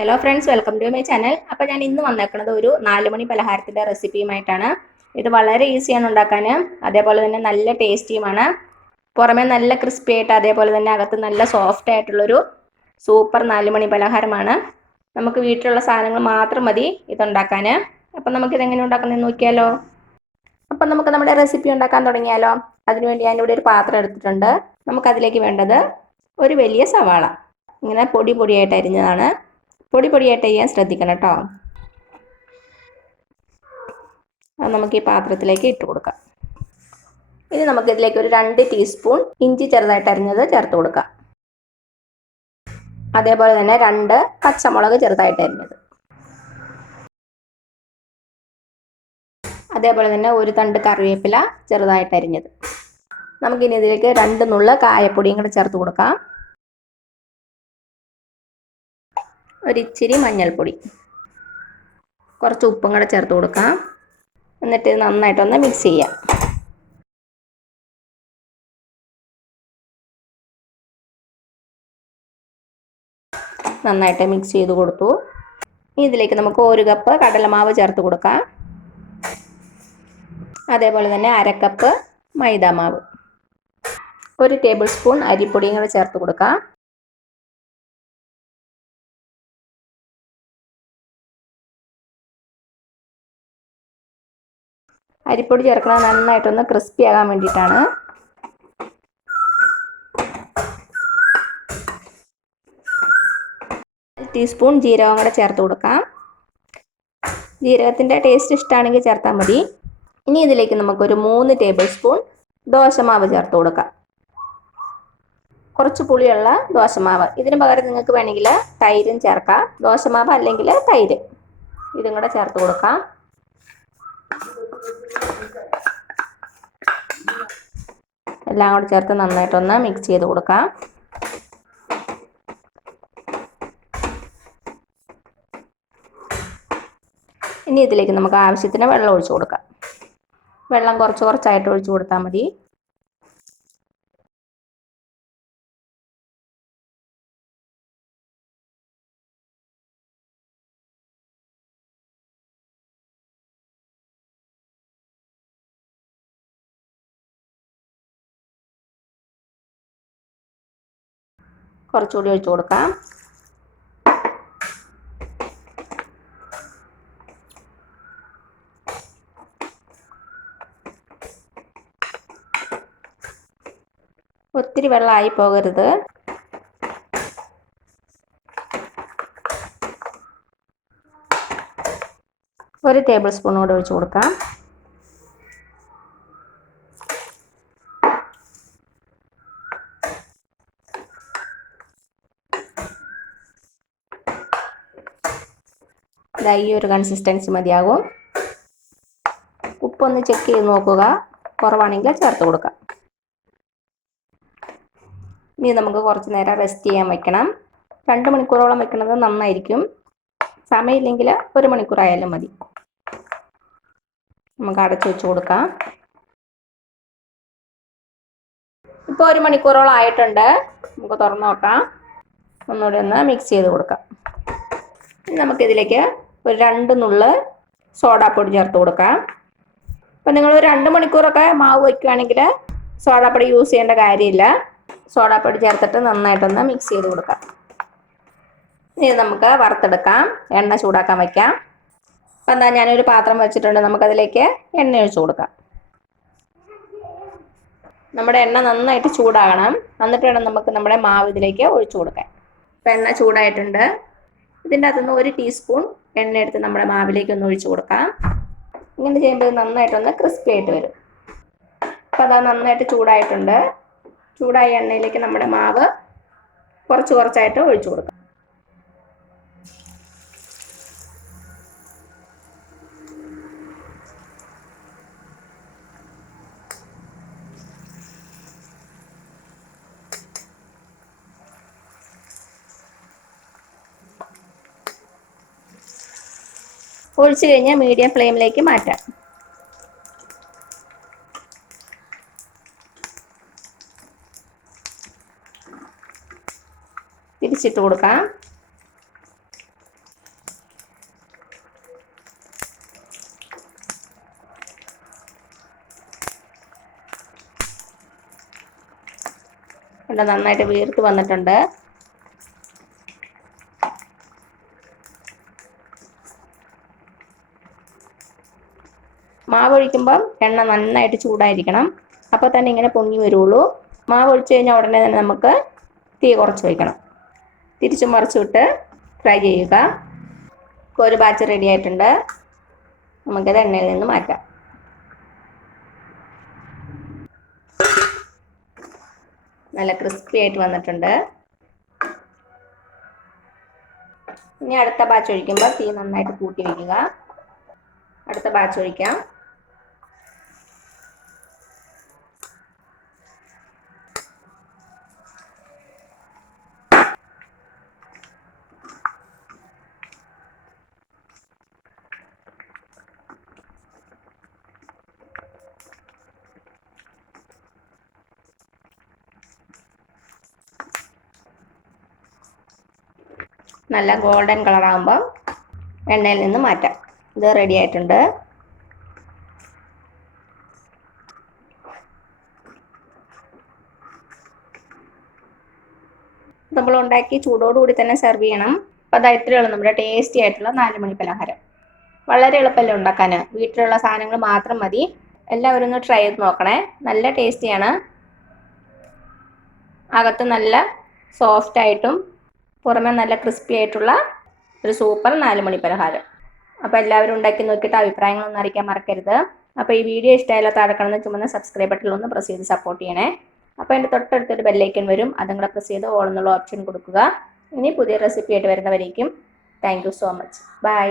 Hello friends, welcome to my channel. അപ്പോൾ ഞാൻ ഇന്ന് വന്നേക്കുന്നത് ഒരു 4 മണി പലഹാരത്തിൻ്റെ റെസിപ്പിയുമായിട്ടാണ്. ഇത് വളരെ ഈസിയാണ് ഉണ്ടാക്കാൻ, അതേപോലെ തന്നെ നല്ല ടേസ്റ്റിയുമാണ്. പുറമേ നല്ല ക്രിസ്പി ആയിട്ട് അതേപോലെ തന്നെ അകത്ത് നല്ല സോഫ്റ്റ് ആയിട്ടുള്ളൊരു സൂപ്പർ 4 മണി പലഹാരമാണ്. നമുക്ക് വീട്ടിലുള്ള സാധനങ്ങൾ മാത്രം മതി ഇതുണ്ടാക്കാൻ. അപ്പം നമുക്കിതെങ്ങനെ ഉണ്ടാക്കുന്നതെന്ന് നോക്കിയാലോ. അപ്പം നമുക്ക് നമ്മുടെ റെസിപ്പി ഉണ്ടാക്കാൻ തുടങ്ങിയാലോ. അതിനുവേണ്ടി ഞാനിവിടെ ഒരു പാത്രം എടുത്തിട്ടുണ്ട്. നമുക്കതിലേക്ക് വേണ്ടത് ഒരു വലിയ സവാള, ഇങ്ങനെ പൊടി പൊടിയായിട്ട് അരിഞ്ഞതാണ്. പൊടി പൊടിയായിട്ട് ചെയ്യാൻ ശ്രദ്ധിക്കണം കേട്ടോ. അത് നമുക്ക് ഈ പാത്രത്തിലേക്ക് ഇട്ട് കൊടുക്കാം. ഇനി നമുക്കിതിലേക്ക് ഒരു 2 ടീസ്പൂൺ ഇഞ്ചി ചെറുതായിട്ട് അരിഞ്ഞത് ചേർത്ത് കൊടുക്കാം. അതേപോലെ തന്നെ 2 പച്ചമുളക് ചെറുതായിട്ട് അരിഞ്ഞത്, അതേപോലെ തന്നെ ഒരു തണ്ട് കറിവേപ്പില ചെറുതായിട്ട് അരിഞ്ഞത്. നമുക്കിനി ഇതിലേക്ക് 2 നുള്ള് കായപ്പൊടിയും കൂടെ ചേർത്ത് കൊടുക്കാം. ഒരിച്ചിരി മഞ്ഞൾപ്പൊടി, കുറച്ച് ഉപ്പും കൂടെ ചേർത്ത് കൊടുക്കാം. എന്നിട്ട് ഇത് നന്നായിട്ടൊന്ന് മിക്സ് ചെയ്യാം. നന്നായിട്ട് മിക്സ് ചെയ്ത് കൊടുത്തു. ഇനി ഇതിലേക്ക് നമുക്ക് 1 കപ്പ് കടലമാവ് ചേർത്ത് കൊടുക്കാം. അതേപോലെ തന്നെ 1/2 കപ്പ് മൈദാമാവ്, 1 ടേബിൾ സ്പൂൺ അരിപ്പൊടിയും കൂടെ ചേർത്ത് കൊടുക്കാം. അരിപ്പൊടി ചേർക്കുന്നത് നന്നായിട്ടൊന്ന് ക്രിസ്പി ആകാൻ വേണ്ടിയിട്ടാണ്. ടീസ്പൂൺ ജീരകം കൂടെ ചേർത്ത് കൊടുക്കാം. ജീരകത്തിൻ്റെ ടേസ്റ്റ് ഇഷ്ടമാണെങ്കിൽ ചേർത്താൽ മതി. ഇനി ഇതിലേക്ക് നമുക്കൊരു 3 ടേബിൾ സ്പൂൺ ദോശമാവ് ചേർത്ത് കൊടുക്കാം. കുറച്ച് പുളിയുള്ള ദോശമാവ്. ഇതിന് പകരം നിങ്ങൾക്ക് വേണമെങ്കിൽ തൈരും ചേർക്കാം. ദോശമാവ് അല്ലെങ്കിൽ തൈര്, ഇതും കൂടെ ചേർത്ത് കൊടുക്കാം. എല്ലാം കൂടെ ചേർത്ത് നന്നായിട്ടൊന്ന് മിക്സ് ചെയ്ത് കൊടുക്കാം. ഇനി ഇതിലേക്ക് നമുക്ക് ആവശ്യത്തിന് വെള്ളം ഒഴിച്ചു കൊടുക്കാം. വെള്ളം കുറച്ച് കുറച്ചായിട്ട് ഒഴിച്ചു കൊടുത്താൽ മതി. കുറച്ചുകൂടി ഒഴിച്ചു കൊടുക്കാം. ഒത്തിരി വെള്ളമായി പോകരുത്. ഒരു ടേബിൾ സ്പൂൺ കൂടെ ഒഴിച്ചു കൊടുക്കാം. ഈ ഒരു കൺസിസ്റ്റൻസി മതിയാകും. ഉപ്പൊന്ന് ചെക്ക് ചെയ്ത് നോക്കുക, കുറവാണെങ്കിൽ ചേർത്ത് കൊടുക്കാം. ഇനി നമുക്ക് കുറച്ച് നേരം റെസ്റ്റ് ചെയ്യാൻ വെക്കണം. 2 മണിക്കൂറോളം വെക്കുന്നത് നന്നായിരിക്കും. സമയമില്ലെങ്കിൽ 1 മണിക്കൂറായാലും മതി. നമുക്ക് അടച്ചു വെച്ച് കൊടുക്കാം. ഇപ്പോൾ 1 മണിക്കൂറോളം ആയിട്ടുണ്ട്. നമുക്ക് തുറന്ന് നോക്കാം. ഒന്നുകൂടി ഒന്ന് മിക്സ് ചെയ്ത് കൊടുക്കാം. ഇനി നമുക്കിതിലേക്ക് ഒരു 2 നുള്ള് സോഡാപ്പൊടി ചേർത്ത് കൊടുക്കാം. അപ്പം നിങ്ങൾ 2 മണിക്കൂറൊക്കെ മാവ് വയ്ക്കുകയാണെങ്കിൽ സോഡാപ്പൊടി യൂസ് ചെയ്യേണ്ട കാര്യമില്ല. സോഡാപ്പൊടി ചേർത്തിട്ട് നന്നായിട്ടൊന്ന് മിക്സ് ചെയ്ത് കൊടുക്കാം. ഇനി നമുക്ക് വറുത്തെടുക്കാം. എണ്ണ ചൂടാക്കാൻ വയ്ക്കാം. അപ്പം എന്താ, ഞാനൊരു പാത്രം വെച്ചിട്ടുണ്ട്. നമുക്കതിലേക്ക് എണ്ണ ഒഴിച്ചു കൊടുക്കാം. നമ്മുടെ എണ്ണ നന്നായിട്ട് ചൂടാകണം. എന്നിട്ട് വേണം നമുക്ക് നമ്മുടെ മാവ് ഇതിലേക്ക് ഒഴിച്ചു കൊടുക്കാൻ. ഇപ്പം എണ്ണ ചൂടായിട്ടുണ്ട്. ഇതിൻ്റെ അകത്തുനിന്ന് 1 ടീസ്പൂൺ എണ്ണ എടുത്ത് നമ്മുടെ മാവിലേക്ക് ഒന്ന് ഒഴിച്ചു കൊടുക്കാം. ഇങ്ങനെ ചെയ്യുമ്പോൾ നന്നായിട്ടൊന്ന് ക്രിസ്പി ആയിട്ട് വരും. അപ്പം അത് നന്നായിട്ട് ചൂടായിട്ടുണ്ട്. ചൂടായ എണ്ണയിലേക്ക് നമ്മുടെ മാവ് കുറച്ച് കുറച്ചായിട്ട് ഒഴിച്ചു കൊടുക്കാം. ഒഴിച്ചു കഴിഞ്ഞാൽ മീഡിയം ഫ്ലെയിമിലേക്ക് മാറ്റാം. തിരിച്ചിട്ട് കൊടുക്കാം. ഇവിടെ നന്നായിട്ട് വീർത്ത് വന്നിട്ടുണ്ട്. മാവ് ഒഴിക്കുമ്പം എണ്ണ നന്നായിട്ട് ചൂടായിരിക്കണം. അപ്പോൾ തന്നെ ഇങ്ങനെ പൊങ്ങി വരുള്ളൂ. മാവ് ഒഴിച്ച് കഴിഞ്ഞാൽ ഉടനെ തന്നെ നമുക്ക് തീ കുറച്ച് വയ്ക്കണം. തിരിച്ചു മറിച്ചിട്ട് ഫ്രൈ ചെയ്യുക. ഒരു ബാച്ച് റെഡി ആയിട്ടുണ്ട്. നമുക്കത് എണ്ണയിൽ നിന്ന് മാറ്റാം. നല്ല ക്രിസ്പി ആയിട്ട് വന്നിട്ടുണ്ട്. ഇനി അടുത്ത ബാച്ച് ഒഴിക്കുമ്പോൾ തീ നന്നായിട്ട് കൂട്ടി വയ്ക്കുക. അടുത്ത ബാച്ച് ഒഴിക്കാം. നല്ല ഗോൾഡൻ കളറാകുമ്പോൾ എണ്ണയിൽ നിന്ന് മാറ്റാം. ഇത് റെഡി ആയിട്ടുണ്ട്. നമ്മൾ ഉണ്ടാക്കി ചൂടോടുകൂടി തന്നെ സെർവ് ചെയ്യണം. അപ്പോൾ അത് ഇത്രയേ ഉള്ളൂ നമ്മുടെ ടേസ്റ്റി ആയിട്ടുള്ള 4 മണി പലഹാരം. വളരെ എളുപ്പമല്ലേ ഉണ്ടാക്കാൻ. വീട്ടിലുള്ള സാധനങ്ങൾ മാത്രം മതി. എല്ലാവരും ഒന്ന് ട്രൈ ചെയ്ത് നോക്കണേ. നല്ല ടേസ്റ്റിയാണ്. അകത്ത് നല്ല സോഫ്റ്റ് ആയിട്ടും പുറമെ നല്ല ക്രിസ്പി ആയിട്ടുള്ള ഒരു സൂപ്പർ 4 മണി പലഹാരം. അപ്പോൾ എല്ലാവരും ഉണ്ടാക്കി നോക്കിയിട്ട് അഭിപ്രായങ്ങളൊന്നും അറിയിക്കാൻ മറക്കരുത്. അപ്പോൾ ഈ വീഡിയോ ഇഷ്ടമായാലും താഴെ കാണുന്ന ചുമന്ന സബ്സ്ക്രൈബ് ബട്ടണിൽ ഒന്ന് പ്രസ് ചെയ്ത് സപ്പോർട്ട് ചെയ്യണേ. അപ്പോൾ എൻ്റെ തൊട്ടടുത്തൊരു ബെല്ലൈക്കൺ വരും. അതും കൂടെ പ്രസ് ചെയ്ത് ഓൾ എന്നുള്ള ഓപ്ഷൻ കൊടുക്കുക. ഇനി പുതിയ റെസിപ്പി ആയിട്ട് വരുന്നവരേക്കും thank you so much. By.